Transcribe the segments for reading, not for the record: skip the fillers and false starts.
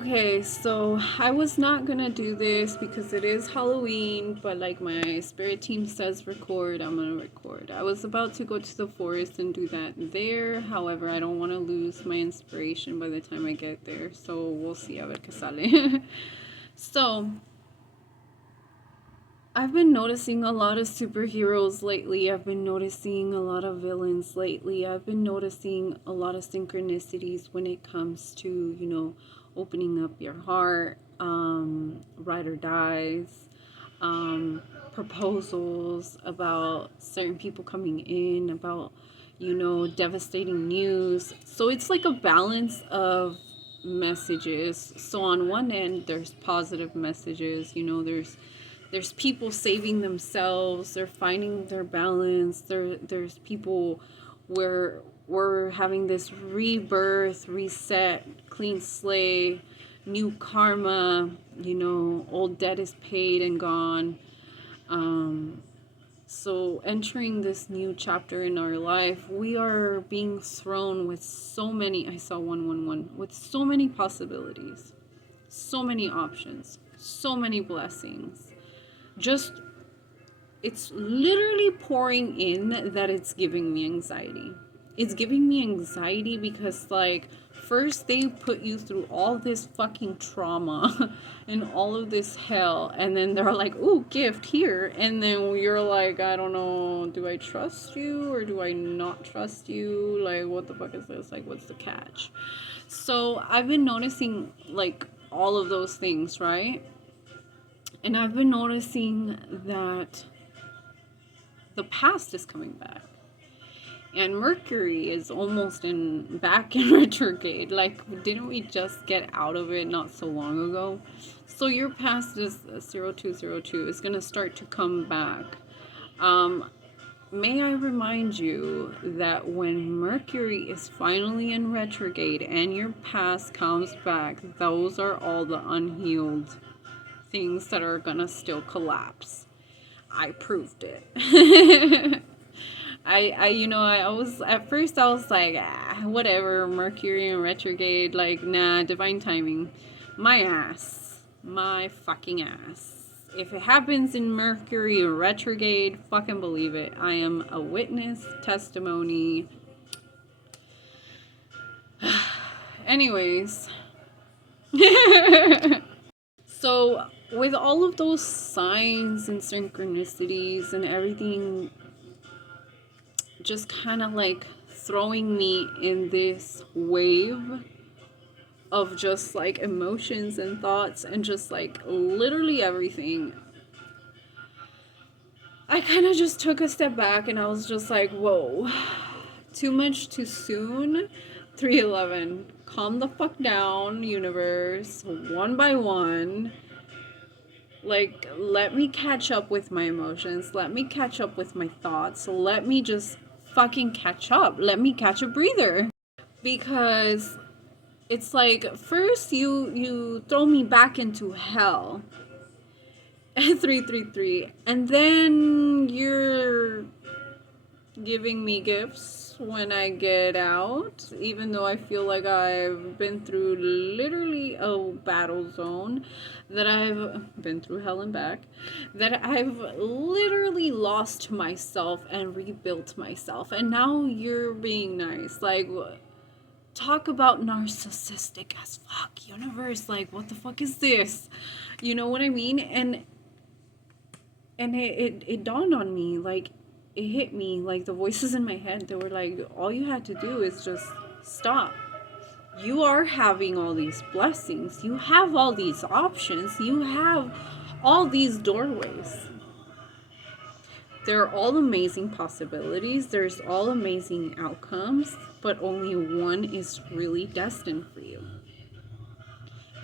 Okay, so I was not gonna do this because it is Halloween, but like my spirit team says record, I'm gonna record. I was about to go to the forest and do that there. However, I don't want to lose my inspiration by the time I get there. So we'll see a ver qué sale. So, I've been noticing a lot of superheroes lately. I've been noticing a lot of villains lately. I've been noticing a lot of synchronicities when it comes to, opening up your heart, ride or dies, proposals about certain people coming in, about, devastating news. So it's like a balance of messages. So on one end, there's positive messages, there's people saving themselves, they're finding their balance, there's people where we're having this rebirth, reset, clean slate, new karma, old debt is paid and gone. So entering this new chapter in our life, we are being thrown with so many, I saw 111, with so many possibilities, so many options, so many blessings. Just, it's literally pouring in that it's giving me anxiety. It's giving me anxiety because, like, first they put you through all this fucking trauma and all of this hell, and then they're like, ooh, gift here. And then you're like, I don't know, do I trust you or do I not trust you? Like, what the fuck is this? Like, what's the catch? So I've been noticing, like, all of those things, right? And I've been noticing that the past is coming back. And Mercury is almost back in retrograde. Like, didn't we just get out of it not so long ago? So your past is 0202 is going to start to come back. May I remind you that when Mercury is finally in retrograde and your past comes back, those are all the unhealed things that are gonna still collapse. I proved it. I was, at first I was like, whatever, Mercury in retrograde, like, nah, divine timing. My ass. My fucking ass. If it happens in Mercury retrograde, fucking believe it. I am a witness, testimony. Anyways. So, with all of those signs and synchronicities and everything just kind of like throwing me in this wave of just like emotions and thoughts and just like literally everything, I kind of just took a step back and I was just like, whoa, too much too soon. 311, calm the fuck down, universe, one by one. Like, let me catch up with my emotions. Let me catch up with my thoughts. Let me just fucking catch up. Let me catch a breather. Because it's like, first you throw me back into hell. 333. And then you're giving me gifts when I get out, even though I feel like I've been through literally a battle zone, that I've been through hell and back, that I've literally lost myself and rebuilt myself, and now you're being nice. Like, talk about narcissistic as fuck, universe. Like, what the fuck is this? You know what I mean? And it dawned on me, like, it hit me, like, the voices in my head, they were like, all you had to do is just stop. You are having all these blessings. You have all these options. You have all these doorways. They're all amazing possibilities. There's all amazing outcomes, but only one is really destined for you.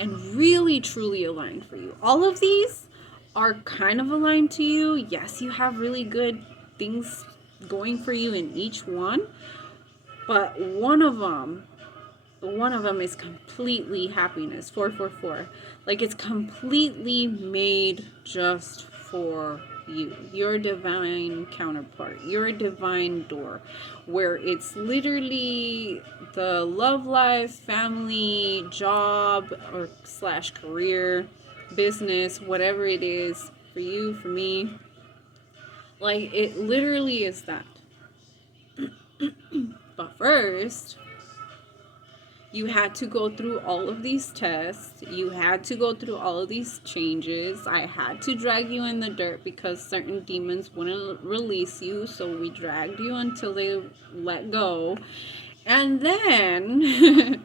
And really, truly aligned for you. All of these are kind of aligned to you. Yes, you have really good things going for you in each one, but one of them is completely happiness. 444, like, it's completely made just for you, your divine counterpart, your divine door, where it's literally the love life, family, job, or slash career, business, whatever it is for you, for me. Like, it literally is that. But first, you had to go through all of these tests. You had to go through all of these changes. I had to drag you in the dirt because certain demons wouldn't release you. So we dragged you until they let go. And then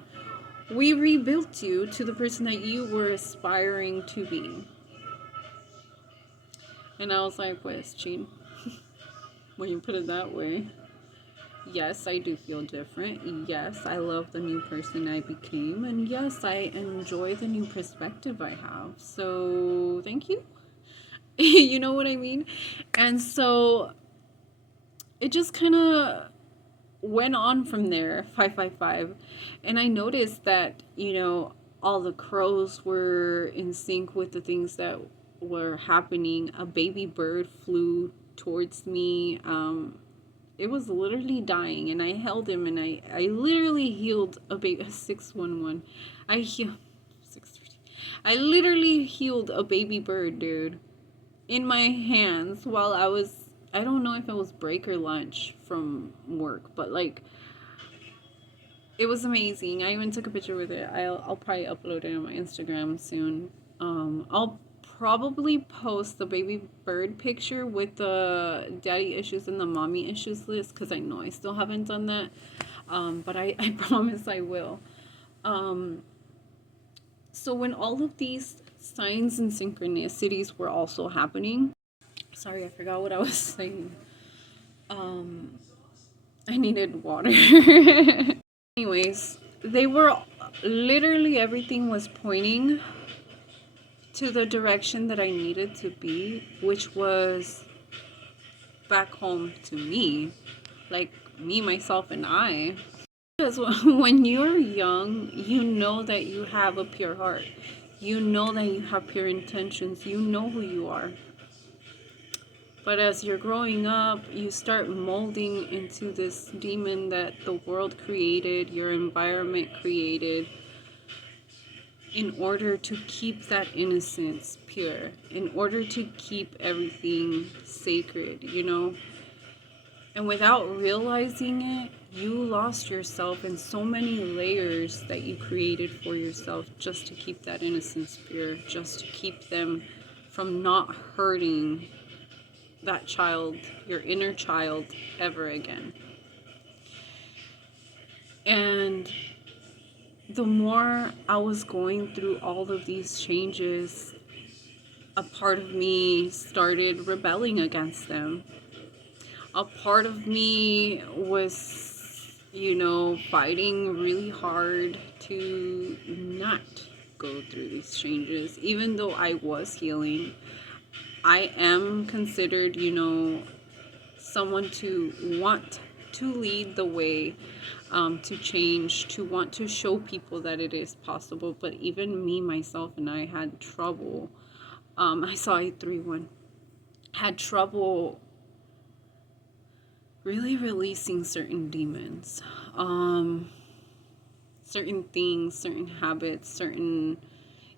we rebuilt you to the person that you were aspiring to be. And I was like, pues, chin. When you put it that way. Yes, I do feel different. Yes, I love the new person I became. And yes, I enjoy the new perspective I have. So, thank you. You know what I mean? And so, it just kind of went on from there, 555. And I noticed that, all the crows were in sync with the things that were happening. A baby bird flew towards me. It was literally dying, and I held him, and I literally healed a baby. 611. I literally healed a baby bird, dude, in my hands while I don't know if it was break or lunch from work, but like, it was amazing. I even took a picture with it. I'll probably upload it on my Instagram soon. I'll probably post the baby bird picture with the daddy issues and the mommy issues list, because I know I still haven't done that, but I promise I will. So when all of these signs and synchronicities were also happening, sorry, I forgot what I was saying. I needed water. Anyways, they were literally, everything was pointing to the direction that I needed to be, which was back home to me, like me, myself, and I. Because when you're young, you know that you have a pure heart. You know that you have pure intentions. You know who you are. But as you're growing up, you start molding into this demon that the world created, your environment created, in order to keep that innocence pure, in order to keep everything sacred, And without realizing it, you lost yourself in so many layers that you created for yourself just to keep that innocence pure, just to keep them from not hurting that child, your inner child, ever again. And the more I was going through all of these changes, a part of me started rebelling against them. A part of me was, fighting really hard to not go through these changes. Even though I was healing, I am considered, someone to want to lead the way, to change, to want to show people that it is possible. But even me, myself, and I had trouble. I saw a 3-1. Had trouble really releasing certain demons. Certain things, certain habits, certain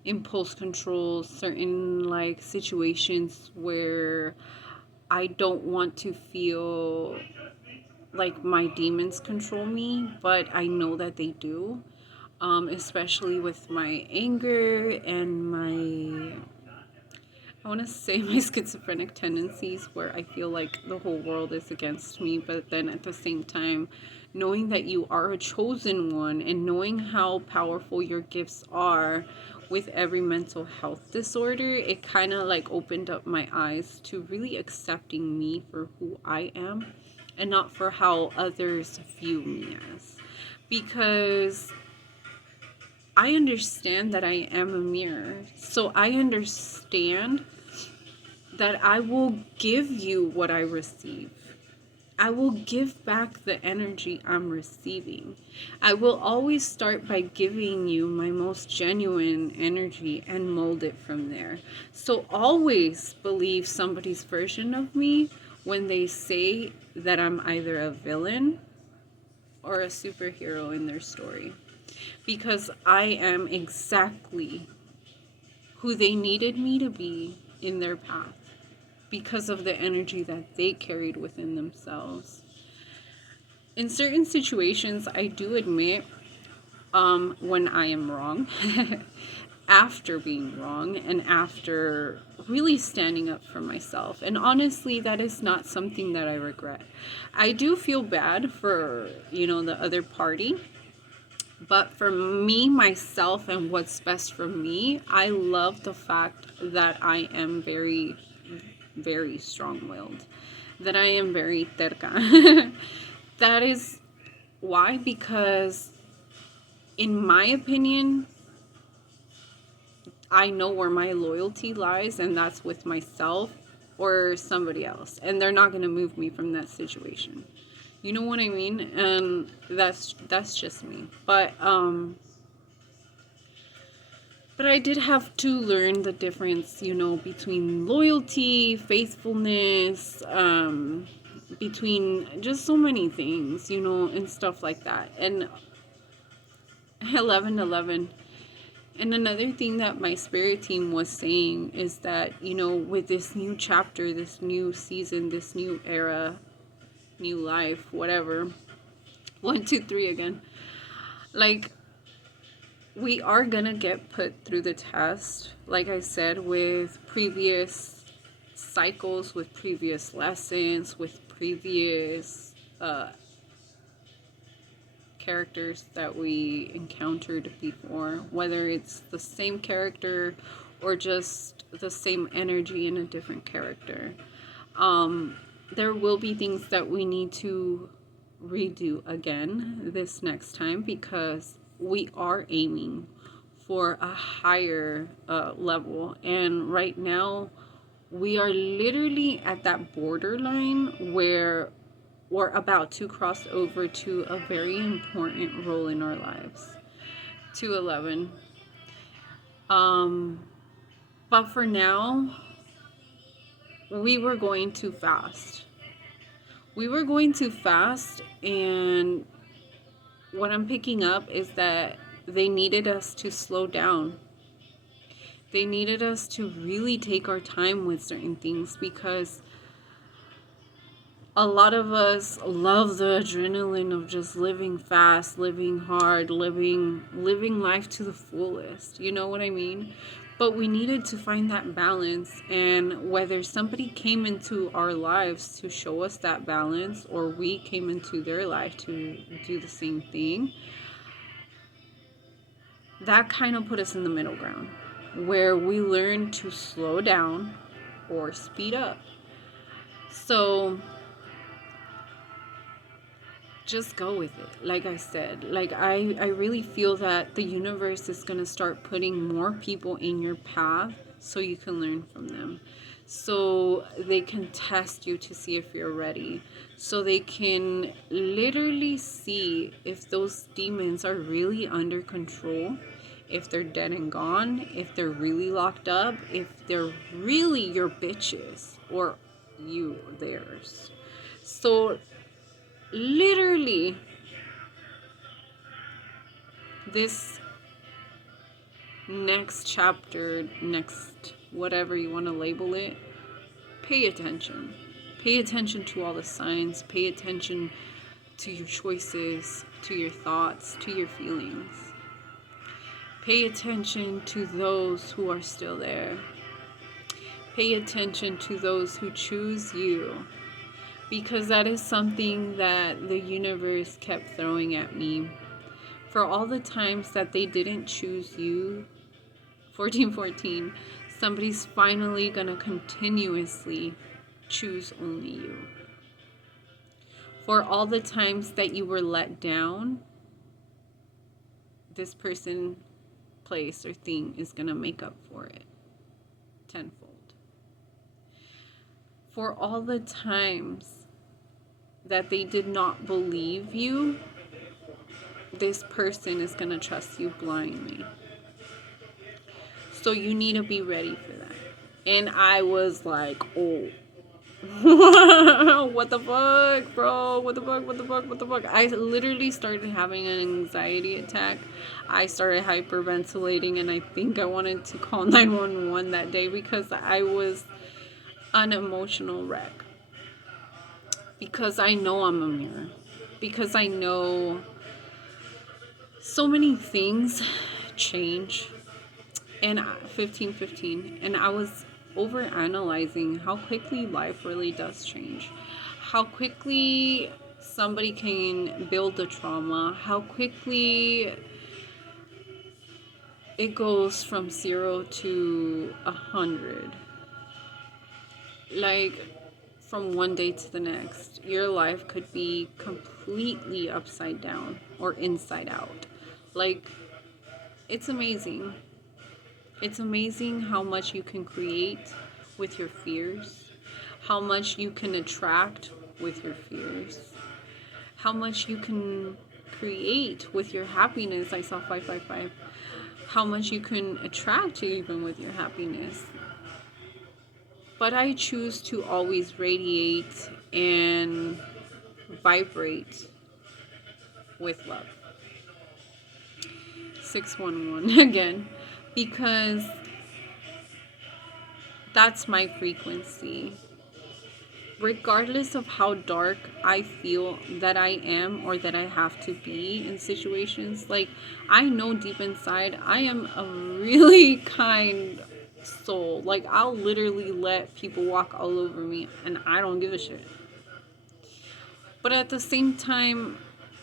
impulse control, certain situations where I don't want to feel like my demons control me, but I know that they do, especially with my anger and I want to say my schizophrenic tendencies, where I feel like the whole world is against me, but then at the same time, knowing that you are a chosen one and knowing how powerful your gifts are with every mental health disorder, it kind of opened up my eyes to really accepting me for who I am and not for how others view me as. Because I understand that I am a mirror. So I understand that I will give you what I receive. I will give back the energy I'm receiving. I will always start by giving you my most genuine energy and mold it from there. So always believe somebody's version of me when they say that I'm either a villain or a superhero in their story. Because I am exactly who they needed me to be in their path because of the energy that they carried within themselves. In certain situations, I do admit when I am wrong, after being wrong, and after really standing up for myself. And honestly, that is not something that I regret. I do feel bad for, the other party. But for me, myself, and what's best for me, I love the fact that I am very, very strong-willed. That I am very terca. That is why, because in my opinion, I know where my loyalty lies, and that's with myself or somebody else. And they're not going to move me from that situation. You know what I mean? And that's just me. But I did have to learn the difference, between loyalty, faithfulness, between just so many things, and stuff like that. And 11:11. And another thing that my spirit team was saying is that, with this new chapter, this new season, this new era, new life, whatever, 1, 2, 3 again, like, we are gonna get put through the test, like I said, with previous cycles, with previous lessons, with previous characters that we encountered before, whether it's the same character or just the same energy in a different character. There will be things that we need to redo again this next time, because we are aiming for a higher level. And right now, we are literally at that borderline where we're about to cross over to a very important role in our lives. 211. But for now, we were going too fast. We were going too fast, and what I'm picking up is that they needed us to slow down. They needed us to really take our time with certain things, because a lot of us love the adrenaline of just living fast, living hard, living life to the fullest. You know what I mean? But we needed to find that balance, and whether somebody came into our lives to show us that balance, or we came into their life to do the same thing, that kind of put us in the middle ground, where we learned to slow down or speed up. So just go with it. Like I said, I really feel that the universe is going to start putting more people in your path so you can learn from them, so they can test you to see if you're ready, so they can literally see if those demons are really under control, if they're dead and gone, if they're really locked up, if they're really your bitches or you theirs. So literally, this next chapter, next whatever you want to label it, pay attention. Pay attention to all the signs. Pay attention to your choices, to your thoughts, to your feelings. Pay attention to those who are still there. Pay attention to those who choose you, because that is something that the universe kept throwing at me. For all the times that they didn't choose you, 1414, somebody's finally gonna continuously choose only you. For all the times that you were let down, this person, place, or thing is gonna make up for it tenfold. For all the times that they did not believe you, this person is going to trust you blindly. So you need to be ready for that. And I was like, oh, what the fuck, bro? What the fuck? What the fuck? What the fuck? I literally started having an anxiety attack. I started hyperventilating, and I think I wanted to call 911 that day because I was an emotional wreck. Because I know I'm a mirror. Because I know so many things change. And 15, and I was over analyzing how quickly life really does change, how quickly somebody can build a trauma, how quickly it goes from 0 to 100, like from one day to the next. Your life could be completely upside down or inside out. Like, it's amazing. It's amazing how much you can create with your fears, how much you can attract with your fears, how much you can create with your happiness. I saw 555. How much you can attract even with your happiness. But I choose to always radiate and vibrate with love. 611 again, because that's my frequency. Regardless of how dark I feel that I am or that I have to be in situations, like, I know deep inside I am a really kind soul. Like, I'll literally let people walk all over me and I don't give a shit. But at the same time,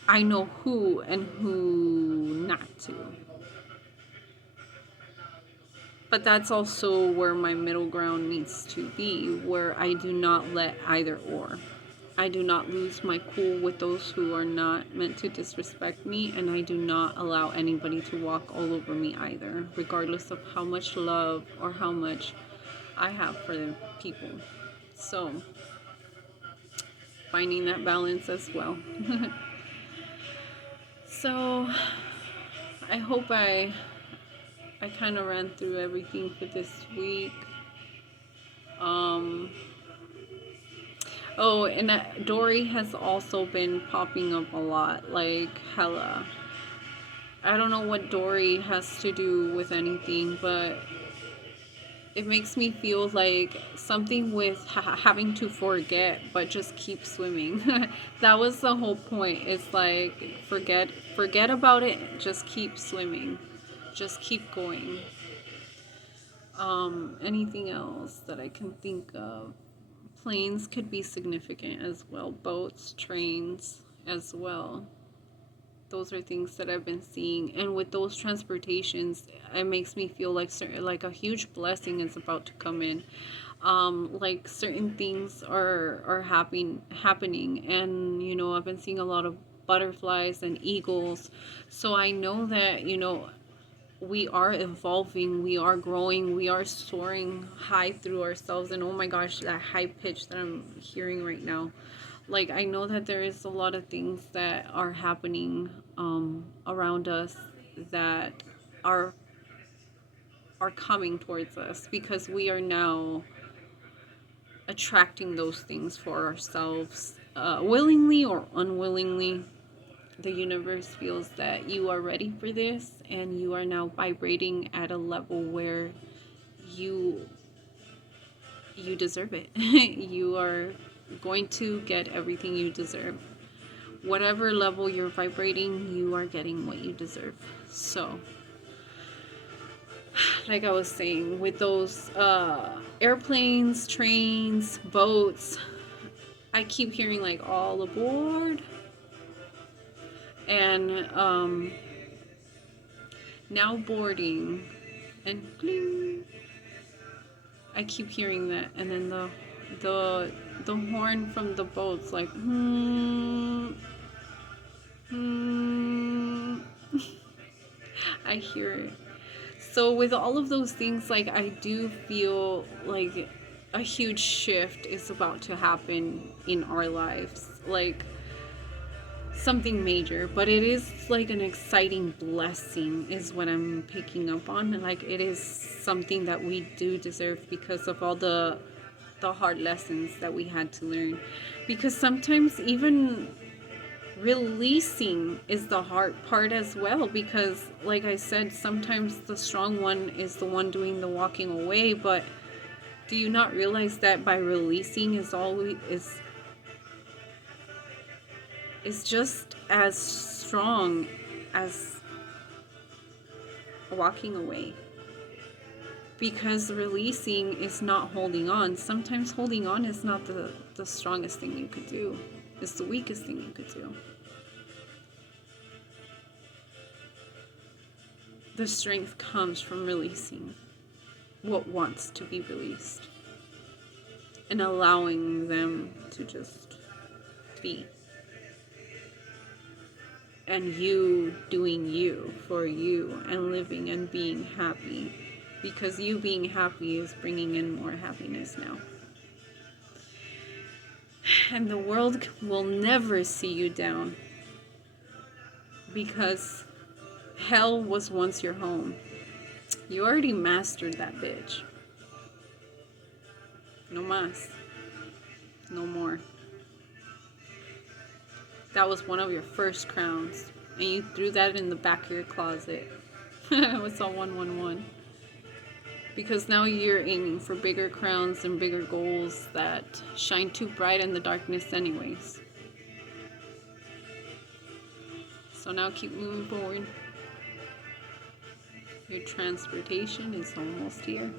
I know who and who not to. But that's also where my middle ground needs to be, where I do not let either or. I do not lose my cool with those who are not meant to disrespect me, and I do not allow anybody to walk all over me either, regardless of how much love or how much I have for the people. So, finding that balance as well. So, I hope I kind of ran through everything for this week. Oh, and Dory has also been popping up a lot, like hella. I don't know what Dory has to do with anything, but it makes me feel like something with having to forget, but just keep swimming. That was the whole point. It's like forget about it. Just keep swimming. Just keep going. Anything else that I can think of? Planes could be significant as well. Boats, trains as well. Those are things that I've been seeing, and with those transportations, it makes me feel like a huge blessing is about to come in. Like certain things are happening, and I've been seeing a lot of butterflies and eagles, so I know that we are evolving, we are growing, we are soaring high through ourselves. And oh my gosh, that high pitch that I'm hearing right now, like, I know that there is a lot of things that are happening around us that are coming towards us, because we are now attracting those things for ourselves, willingly or unwillingly. The universe feels that you are ready for this, and you are now vibrating at a level where you deserve it. You are going to get everything you deserve. Whatever level you're vibrating, you are getting what you deserve. So, like I was saying, with those airplanes, trains, boats, I keep hearing like all aboard. And now boarding, and cling. I keep hearing that, and then the horn from the boats, like I hear it. So with all of those things, like, I do feel like a huge shift is about to happen in our lives. Like, something major, but it is like an exciting blessing is what I'm picking up on. Like, it is something that we do deserve because of all the hard lessons that we had to learn. Because sometimes even releasing is the hard part as well, because like I said, sometimes the strong one is the one doing the walking away, but do you not realize that by releasing is just as strong as walking away? Because releasing is not holding on. Sometimes holding on is not the strongest thing you could do. It's the weakest thing you could do. The strength comes from releasing what wants to be released and allowing them to just be. And you doing you for you and living and being happy, because you being happy is bringing in more happiness now. And the world will never see you down, because hell was once your home. You already mastered that bitch. No más. No more. That was one of your first crowns, and you threw that in the back of your closet. It's all 111. Because now you're aiming for bigger crowns and bigger goals that shine too bright in the darkness anyways. So now keep moving forward. Your transportation is almost here.